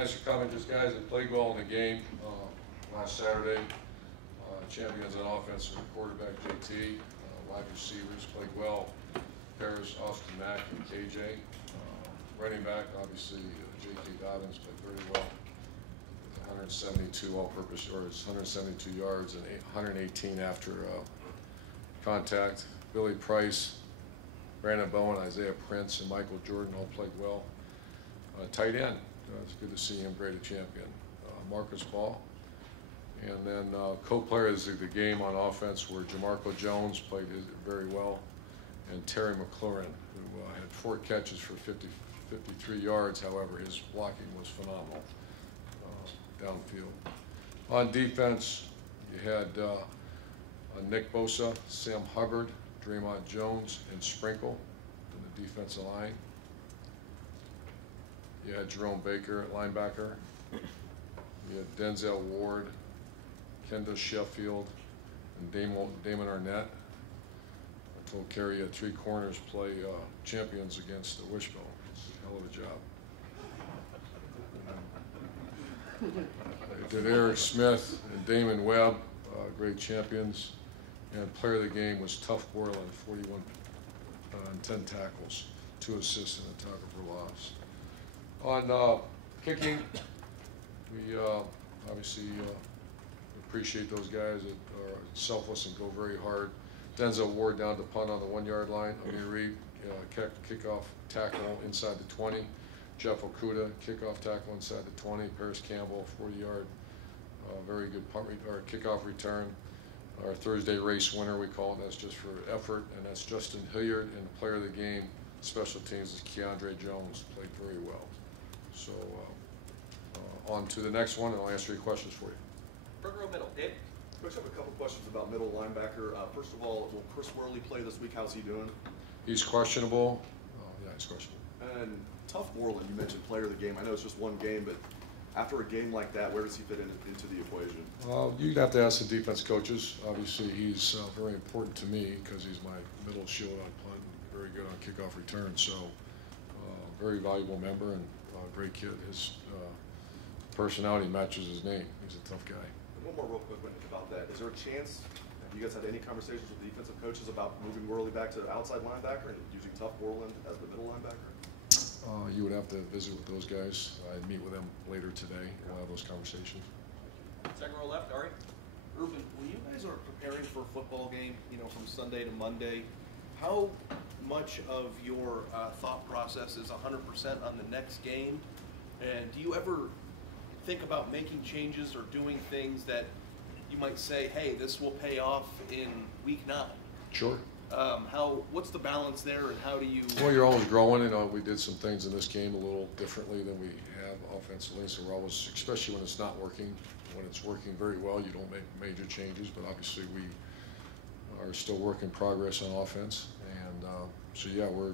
Thanks for coming, just guys that played well in the game last Saturday. Champions on offense, quarterback JT, wide receivers played well. Paris, Austin Mack, and KJ. Running back, obviously, JT Dobbins played very well. 172 all-purpose yards, 172 yards, and 118 after contact. Billy Price, Brandon Bowen, Isaiah Prince, and Michael Jordan all played well. Tight end, it's good to see him, great champion. Marcus Ball. And then co-players of the game on offense were Jamarco Jones, played very well, and Terry McLaurin, who had 4 catches for 53 yards. However, his blocking was phenomenal downfield. On defense, you had Nick Bosa, Sam Hubbard, Draymond Jones, and Sprinkle in the defensive line. You had Jerome Baker at linebacker. You had Denzel Ward, Kendall Sheffield, and Damon Arnett. I told Kerry you had 3 corners play champions against the Wishbone. It's a hell of a job. They did Eric Smith and Damon Webb, great champions. And player of the game was Tough Borland, 41 and 10 tackles, 2 assists and a tackle for loss. On kicking, we obviously appreciate those guys that are selfless and go very hard. Denzel Ward down to punt on the 1-yard line. Amir Reed, kickoff tackle inside the 20. Jeff Okuda, kickoff tackle inside the 20. Paris Campbell, 40-yard, very good punt or kickoff return. Our Thursday race winner, we call it, that's just for effort, and that's Justin Hilliard. And the player of the game, special teams, is Keandre Jones, played very well. So on to the next one, and I'll answer your questions for you. Front row middle, Dave. Coach, I have a couple questions about middle linebacker. First of all, will Chris Worley play this week? How's he doing? He's questionable. Yeah, he's questionable. And Tough Borland, you mentioned player of the game. I know it's just one game, but after a game like that, where does he fit into the equation? You'd have to ask the defense coaches. Obviously, he's very important to me because he's my middle shield on punt, and very good on kickoff return. So, very valuable member and great kid. His personality matches his name. He's a tough guy. And one more real quick about that. Is there a chance, have you guys had any conversations with the defensive coaches about moving Worley back to the outside linebacker and using Tough Borland as the middle linebacker? You would have to visit with those guys. I'd meet with them later today. We'll have those conversations. Second row left, Ari. Ruben, when you guys are preparing for a football game, from Sunday to Monday, how much of your thought process is 100% on the next game? And do you ever think about making changes or doing things that you might say, hey, this will pay off in week 9? Sure. What's the balance there, and how do you? Well, you're always growing. We did some things in this game a little differently than we have offensively. So we're always, especially when it's not working. When it's working very well, you don't make major changes. But obviously, we are still work in progress on offense. And so yeah, we're.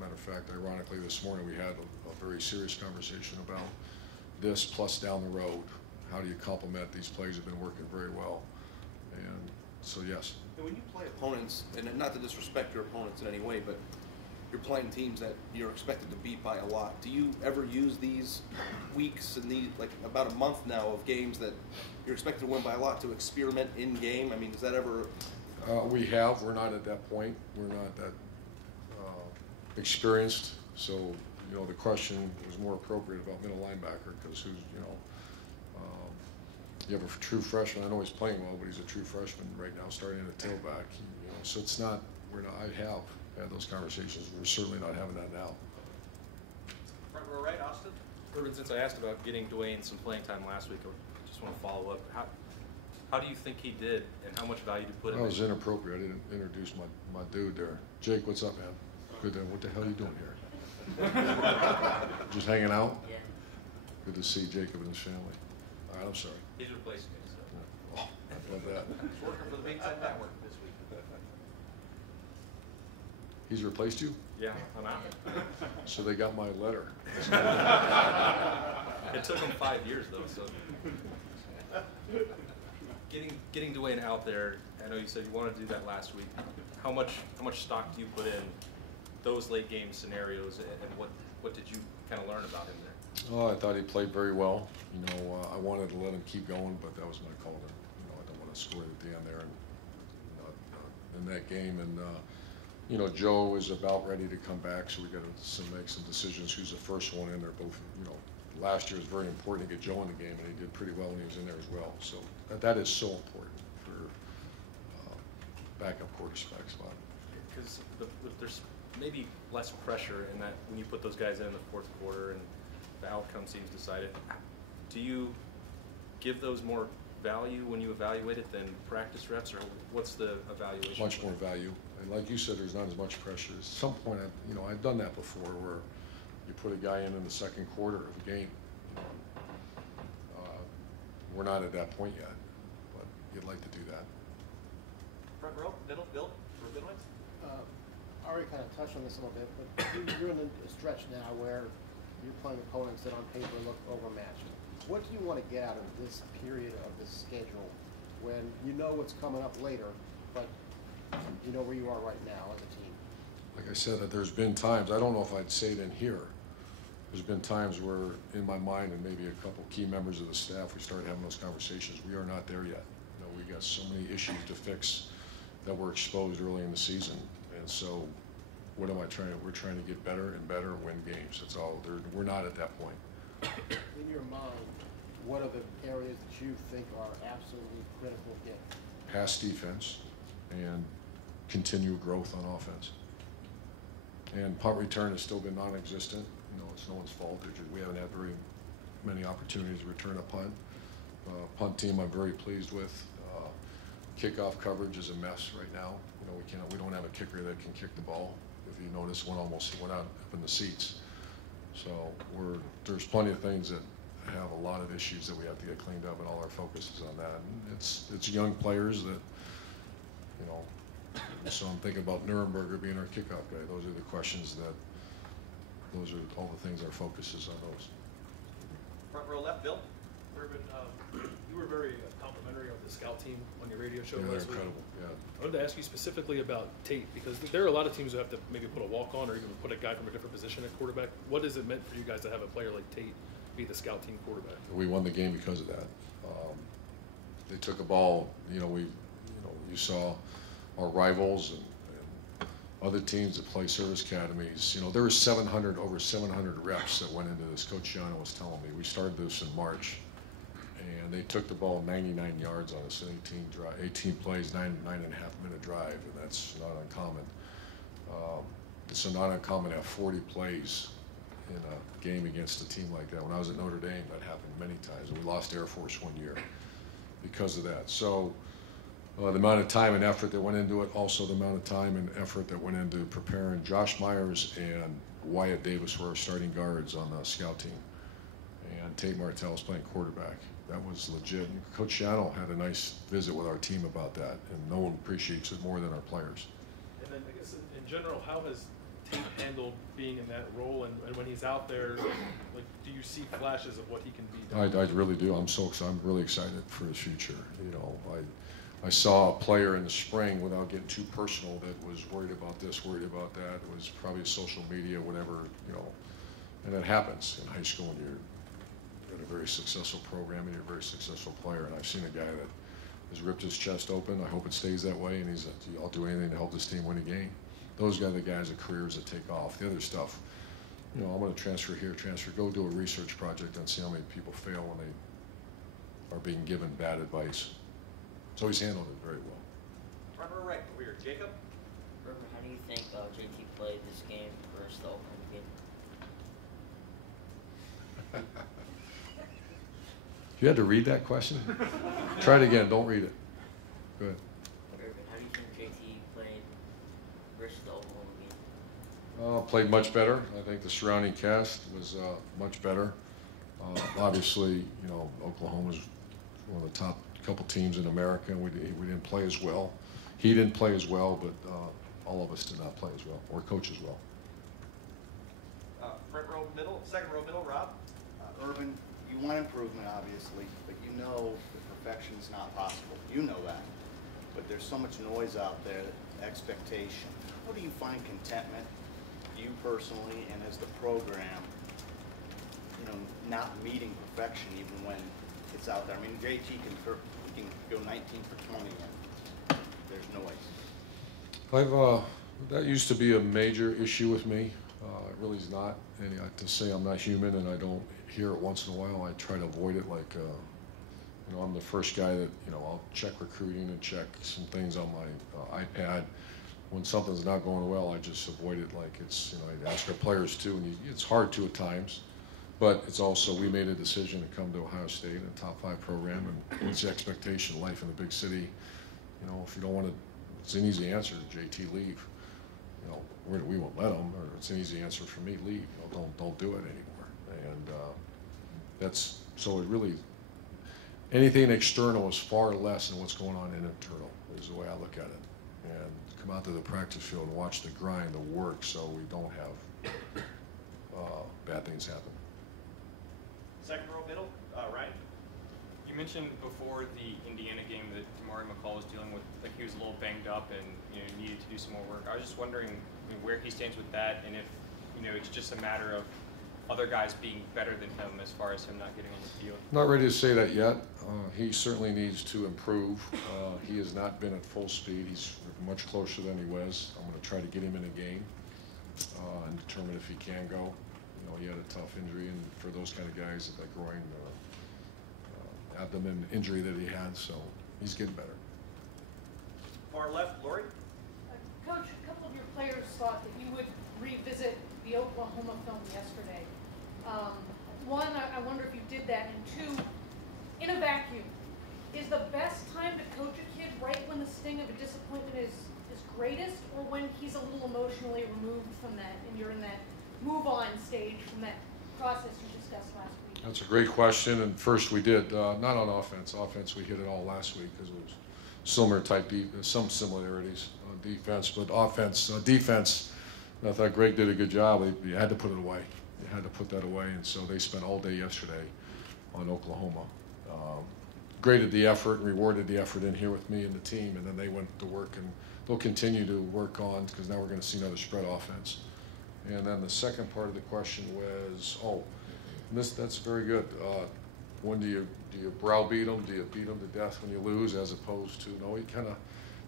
Matter of fact, ironically, this morning we had a very serious conversation about this plus down the road. How do you complement these plays that have been working very well? And so yes. And when you play opponents, and not to disrespect your opponents in any way, but you're playing teams that you're expected to beat by a lot, do you ever use these weeks and like about a month now of games that you're expected to win by a lot to experiment in game? I mean, is that ever? We have. We're not at that point. We're not that experienced. So the question was more appropriate about middle linebacker because who's you have a true freshman. I know he's playing well, but he's a true freshman right now, starting at tailback. So it's not. I have had those conversations. We're certainly not having that now. Front row right, Austin. Ruben, since I asked about getting Dwayne some playing time last week, I just want to follow up. How do you think he did, and how much value do you put in? That was inappropriate. I didn't introduce my dude there. Jake, what's up, man? Good. What the hell are you doing here? Just hanging out? Yeah. Good to see Jacob and his family. All right, I'm sorry. He's replacing me, so. Oh, I love that. He's working for the Big Ten Network this week. He's replaced you? Yeah, I'm out. So they got my letter. It took him 5 years, though, so. Getting Dwayne out there, I know you said you wanted to do that last week. How much stock do you put in those late game scenarios, and what did you kind of learn about him there? Oh, I thought he played very well. You know, I wanted to let him keep going, but that was my call. You know, I don't want to score at the end there and in that game. And you know, Joe is about ready to come back, so we got to make some decisions. Who's the first one in? They're both. You know, last year was very important to get Joe in the game, and he did pretty well when he was in there as well. So that is so important for backup quarterback spot. Because there's maybe less pressure in that when you put those guys in the fourth quarter and the outcome seems decided. Do you give those more value when you evaluate it than practice reps, or what's the evaluation? Much more value. And like you said, there's not as much pressure. At some point, you know, I've done that before where you put a guy in the second quarter of the game. We're not at that point yet, but you'd like to do that. Front row, middle, Bill, for Goodwin. I already kind of touched on this a little bit, but you're in a stretch now where you're playing opponents that on paper look overmatched. What do you want to get out of this period of this schedule when you know what's coming up later, but you know where you are right now as a team? Like I said, there's been times, I don't know if I'd say it in here, there's been times where in my mind and maybe a couple key members of the staff, we started having those conversations. We are not there yet. You know, we got so many issues to fix that were exposed early in the season. And so what am I trying to, we're trying to get better and better, win games. That's all. We're not at that point. In your mind, what are the areas that you think are absolutely critical to get? Pass defense and continued growth on offense. And punt return has still been non-existent. You know, it's no one's fault. We haven't had very many opportunities to return a punt. Punt team I'm very pleased with. Kickoff coverage is a mess right now. You know, we don't have a kicker that can kick the ball. If you notice, one almost went out up in the seats. So there's plenty of things that have a lot of issues that we have to get cleaned up, and all our focus is on that. And it's young players that, you know, so I'm thinking about Nuremberger being our kickoff guy. Those are the questions those are all the things our focus is on those. Front row left, Bill. Urban, you were very complimentary of the scout team on your radio show Yeah, they're last week. incredible, yeah. I wanted to ask you specifically about Tate, because there are a lot of teams who have to maybe put a walk-on or even put a guy from a different position at quarterback. What has it meant for you guys to have a player like Tate be the scout team quarterback? We won the game because of that. They took a ball, you saw our rivals and other teams that play service academies. You know, there was over 700 reps that went into this. Coach Gianna was telling me. We started this in March, and they took the ball 99 yards on us, 18 plays, 9.5-minute drive, and that's not uncommon. It's not uncommon to have 40 plays in a game against a team like that. When I was at Notre Dame, that happened many times, and we lost Air Force one year because of that. So the amount of time and effort that went into it, also the amount of time and effort that went into preparing Josh Myers and Wyatt Davis were our starting guards on the scout team. And Tate Martell was playing quarterback. That was legit. And Coach Shadow had a nice visit with our team about that, and no one appreciates it more than our players. And then I guess in general, how has Tate handled being in that role, and when he's out there, like, do you see flashes of what he can be? I really do. I'm really excited for his future. You know, I saw a player in the spring, without getting too personal, that was worried about this, worried about that. It was probably social media, whatever, you know. And it happens in high school when you're in a very successful program and you're a very successful player. And I've seen a guy that has ripped his chest open. I hope it stays that way, and I'll do anything to help this team win a game. Those are the guys with careers that take off. The other stuff, you know, I'm going to transfer here, go do a research project and see how many people fail when they are being given bad advice. So he's handled it very well. Front row right, over here, Jacob. Urban, how do you think JT played this game versus the Oakland game? You had to read that question? Try it again. Don't read it. Go ahead. Urban, how do you think JT played versus the Oklahoma game? Played much better. I think the surrounding cast was much better. Obviously, you know, Oklahoma's one of the top couple teams in America, and we didn't play as well. He didn't play as well, but all of us did not play as well, or coach as well. Front row middle, second row middle, Rob. Urban, you want improvement, obviously, but you know that perfection is not possible. You know that. But there's so much noise out there, expectation. How do you find contentment, you personally, and as the program, not meeting perfection even when it's out there. I mean, JT can go 19 for 20 and there's noise. That used to be a major issue with me. It really is not. And to say I'm not human and I don't hear it once in a while, I try to avoid it. Like, I'm the first guy that, I'll check recruiting and check some things on my iPad. When something's not going well, I just avoid it. Like it's, I ask our players too, and it's hard to at times. But it's also, we made a decision to come to Ohio State, a top 5 program, and what's the expectation of life in a big city? If you don't want to, it's an easy answer, JT, leave. We won't let them, or it's an easy answer for me, leave. Don't do it anymore. And so it really, anything external is far less than what's going on in internal, is the way I look at it. And come out to the practice field and watch the grind, the work, so we don't have bad things happen. Second row middle, Ryan. You mentioned before the Indiana game that Damari McCall was dealing with, like he was a little banged up and needed to do some more work. I was just wondering where he stands with that, and if it's just a matter of other guys being better than him as far as him not getting on the field. Not ready to say that yet. He certainly needs to improve. He has not been at full speed. He's much closer than he was. I'm going to try to get him in a game and determine if he can go. He had a tough injury, and for those kind of guys, that groin abdomen injury that he had, so he's getting better. Far left, Lori. Coach, a couple of your players thought that you would revisit the Oklahoma film yesterday. One, I wonder if you did that, and two, in a vacuum, is the best time to coach a kid right when the sting of a disappointment is greatest, or when he's a little emotionally removed from that and you're in that move-on stage from that process you discussed last week? That's a great question, and first we did, not on offense. Offense, we hit it all last week because it was similar type, some similarities on defense, but defense, I thought Greg did a good job. You had to put it away. You had to put that away, and so they spent all day yesterday on Oklahoma. Graded the effort and rewarded the effort in here with me and the team, and then they went to work, and they'll continue to work on, because now we're going to see another spread offense. And then the second part of the question was, that's very good. When do you browbeat them? Do you beat them to death when you lose, as opposed to, no, it kind of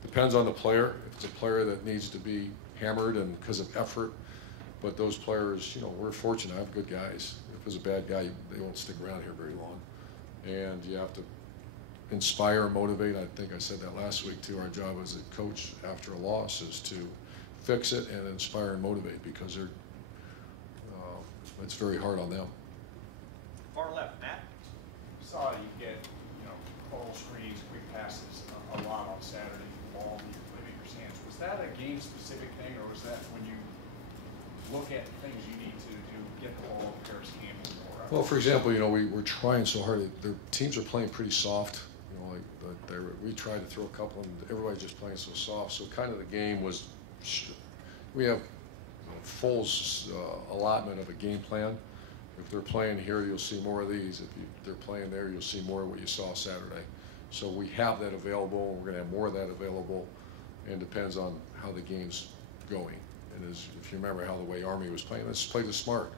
depends on the player. If it's a player that needs to be hammered and because of effort, but those players, we're fortunate. I have good guys. If it's a bad guy, they won't stick around here very long. And you have to inspire and motivate. I think I said that last week too. Our job as a coach after a loss is to fix it and inspire and motivate, because it's very hard on them. Far left, Matt. Saw you get, ball screens, quick passes a lot on Saturday. Ball in your hands. Was that a game-specific thing, or was that when you look at things you need to do, get the ball in Paris Campbell more? Well, for example, we're trying so hard. Their teams are playing pretty soft. We tried to throw a couple, and everybody's just playing so soft. So kind of the game was, we have full allotment of a game plan. If they're playing here, you'll see more of these. If they're playing there, you'll see more of what you saw Saturday. So we have that available. We're going to have more of that available, and depends on how the game's going. And if you remember how the way Army was playing, let's play the smart.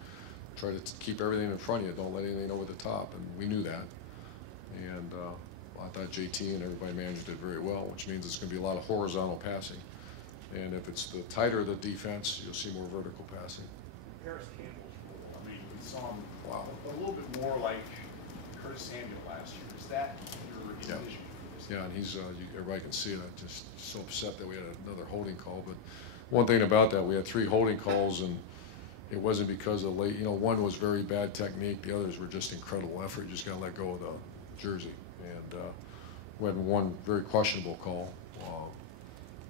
Try to keep everything in front of you. Don't let anything over the top. And we knew that. And I thought JT and everybody managed it very well, which means it's going to be a lot of horizontal passing. And if it's the tighter the defense, you'll see more vertical passing. Paris Campbell's role, we saw him a little bit more like Curtis Samuel last year. Is that your envision for this? Yeah, and he's, everybody can see it. I'm just so upset that we had another holding call. But one thing about that, we had 3 holding calls, and it wasn't because of late. One was very bad technique. The others were just incredible effort. You just got to let go of the jersey. And we had one very questionable call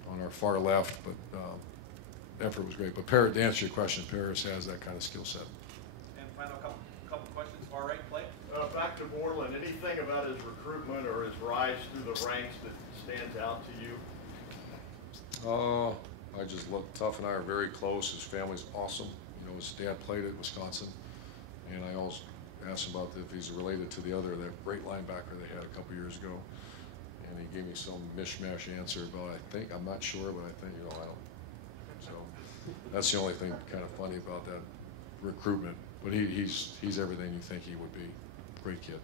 on our far left, but effort was great. But to answer your question, Paris has that kind of skill set. And final couple questions. Far right, Clay. Back to Borland, anything about his recruitment or his rise through the ranks that stands out to you? I just look, Tough and I are very close. His family's awesome. His dad played at Wisconsin, and I also asked him about if he's related to that great linebacker they had a couple years ago. And he gave me some mishmash answer, but I'm not sure, but I think, I don't. So that's the only thing kind of funny about that recruitment. But he's everything you think he would be. Great kid.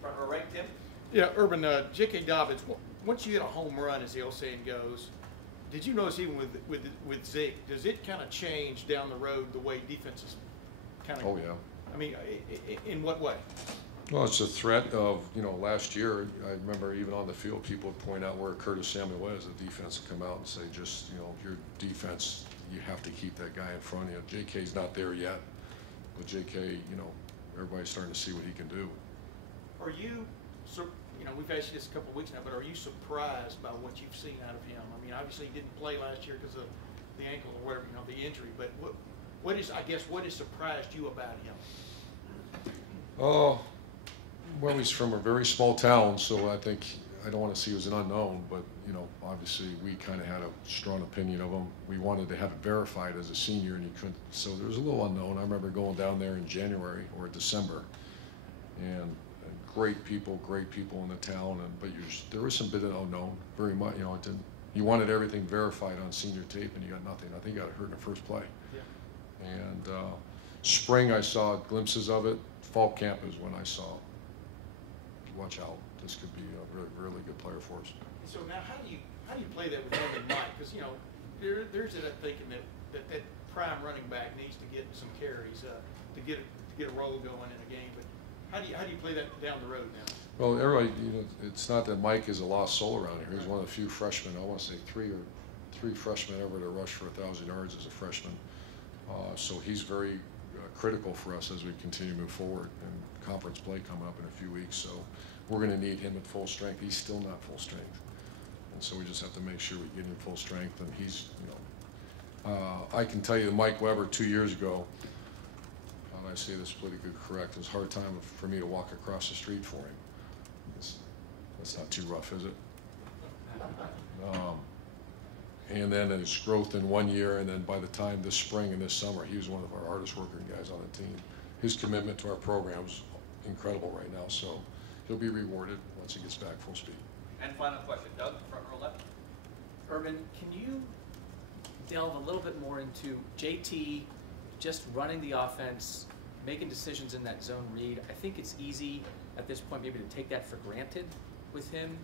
Front row right, Tim? Yeah, Urban, J.K. Dobbins, once you hit a home run, as the old saying goes, did you notice even with Zeke, does it kind of change down the road the way defenses kind of? Oh, yeah. I mean, in what way? Well, it's a threat of, last year, I remember even on the field, people would point out where Curtis Samuel was. The defense would come out and say, just, your defense, you have to keep that guy in front of you. J.K.'s not there yet, but J.K., everybody's starting to see what he can do. Are you, we've asked you this a couple of weeks now, but are you surprised by what you've seen out of him? I mean, obviously he didn't play last year because of the ankle or whatever, the injury, but what has surprised you about him? Oh, well, he's from a very small town, so I don't want to see him as an unknown, but, obviously we kind of had a strong opinion of him. We wanted to have it verified as a senior, and he couldn't, so there was a little unknown. I remember going down there in January or December, and great people in the town, but there was some bit of unknown, very much, it didn't, you wanted everything verified on senior tape, and you got nothing. I think he got hurt in the first play. Yeah. And spring, I saw glimpses of it. Fall camp is when I saw, watch out, this could be a really, really good player for us. So now, how do you play that with him and Mike? Because there's that thinking that prime running back needs to get some carries to get a roll going in a game. But how do you play that down the road now? Well, everybody, it's not that Mike is a lost soul around here. He's one of the few freshmen. I want to say three freshmen ever to rush for 1,000 yards as a freshman. So he's very critical for us as we continue to move forward, and conference play coming up in a few weeks. So we're going to need him at full strength. He's still not full strength, and so we just have to make sure we get him full strength. And he's, I can tell you that Mike Weber 2 years ago, and I say this politically correct, it was a hard time for me to walk across the street for him. That's not too rough, is it? And then his growth in 1 year, and then by the time this spring and this summer, he was one of our hardest working guys on the team. His commitment to our program is incredible right now, so he'll be rewarded once he gets back full speed. And final question, Doug, front row left. Urban, can you delve a little bit more into JT just running the offense, making decisions in that zone read? I think it's easy at this point maybe to take that for granted with him.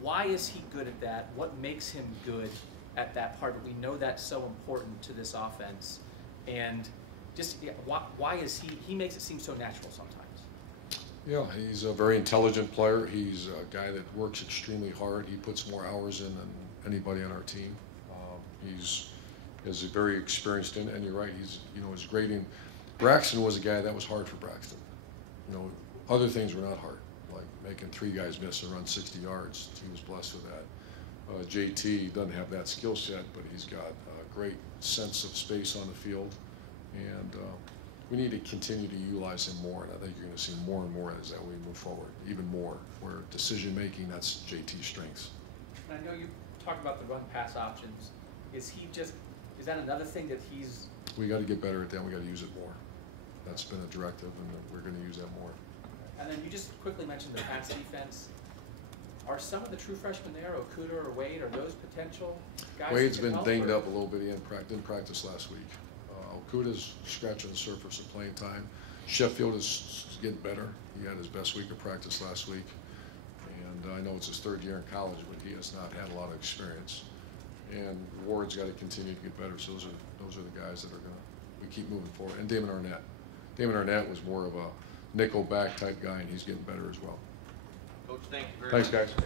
Why is he good at that? What makes him good at that part? We know that's so important to this offense. And just why is he makes it seem so natural sometimes? Yeah, he's a very intelligent player. He's a guy that works extremely hard. He puts more hours in than anybody on our team. He's very experienced in, and you're right, he's great in. Braxton was a guy that was hard for Braxton. Other things were not hard, like making 3 guys miss and run 60 yards. He was blessed with that. JT doesn't have that skill set, but he's got a great sense of space on the field, and we need to continue to utilize him more, and I think you're going to see more and more as that we move forward, even more, where decision making, that's JT's strengths. And I know you talked about the run-pass options. Is that another thing that he's... We got to get better at that. We got to use it more. That's been a directive, and we're going to use that more. And then you just quickly mentioned the pass defense. Are some of the true freshmen there, Okuda or Wade, are those potential guys? Wade's been dinged up a little bit. He didn't practice last week. Okuda's scratching the surface of playing time. Sheffield is getting better. He had his best week of practice last week. And I know it's his 3rd year in college, but he has not had a lot of experience. And Ward's got to continue to get better. So those are the guys that are going to, we keep moving forward. And Damon Arnett. Damon Arnett was more of a nickel back type guy, and he's getting better as well. Coach, thank you very much. Thanks, guys.